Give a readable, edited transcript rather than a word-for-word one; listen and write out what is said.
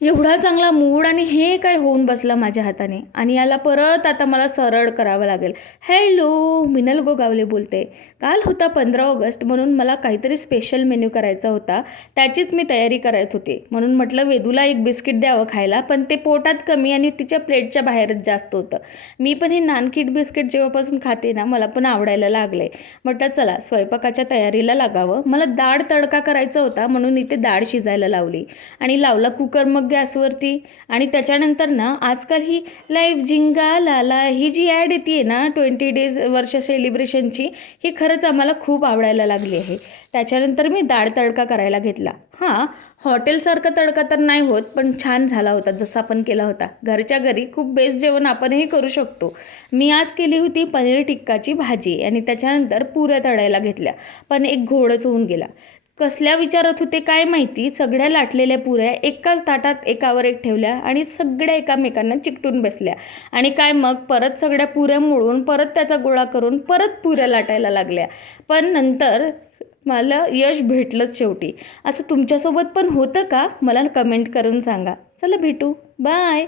एवढा चांगला मूड आणि हे काय होऊन बसलं माझ्या हाताने आणि याला परत आता मला सरळ करावं लागेल. हॅलो, मिनल गोगावले बोलते. काल होता 15 ऑगस्ट म्हणून मला काहीतरी स्पेशल मेन्यू करायचा होता. त्याचीच मी तयारी करत होते. म्हणून म्हटलं वेदूला एक बिस्किट द्यावं खायला, पण ते पोटात कमी आणि तिच्या प्लेटच्या बाहेरच जास्त होतं. मी पण हे नानकिट बिस्किट जेव्हापासून खाते ना, मला पण आवडायला लागले. म्हटलं चला स्वयंपाकाच्या तयारीला लागावं. मला डाळ तडका करायचा होता म्हणून इथे डाळ शिजायला लावली आणि लावला कुकर मग गॅसवरती. आणि त्याच्यानंतर ना आजकाल ही लाईफ झिंगा लाला ही जी ॲड येते ना 20 डेज वर्ष सेलिब्रेशनची, ही खरंच आम्हाला खूप आवडायला लागली आहे. त्याच्यानंतर मी डाळ तडका करायला घेतला. हां, हॉटेलसारखा तडका तर नाही होत, पण छान झाला होता जसा आपण केला होता घरच्या घरी. खूप बेस्ट जेवण आपणही करू शकतो. मी आज केली होती पनीर टिक्काची भाजी आणि त्याच्यानंतर पुऱ्या तळायला घेतल्या, पण एक घोडच होऊन गेला. कसल्या विचारात होते काय माहिती, सगळ्या लाटलेल्या पुऱ्या एकाच ताटात एकावर एक ठेवल्या आणि सगळ्या एकामेकांना चिकटून बसल्या. आणि काय मग परत सगळ्या पुऱ्या मोडून परत त्याचा गोळा करून परत पुऱ्या लाटायला लागल्या. पण नंतर मला यश भेटलंच शेवटी. असं तुमच्यासोबत पण होतं का? मला कमेंट करून सांगा. चला भेटू. बाय.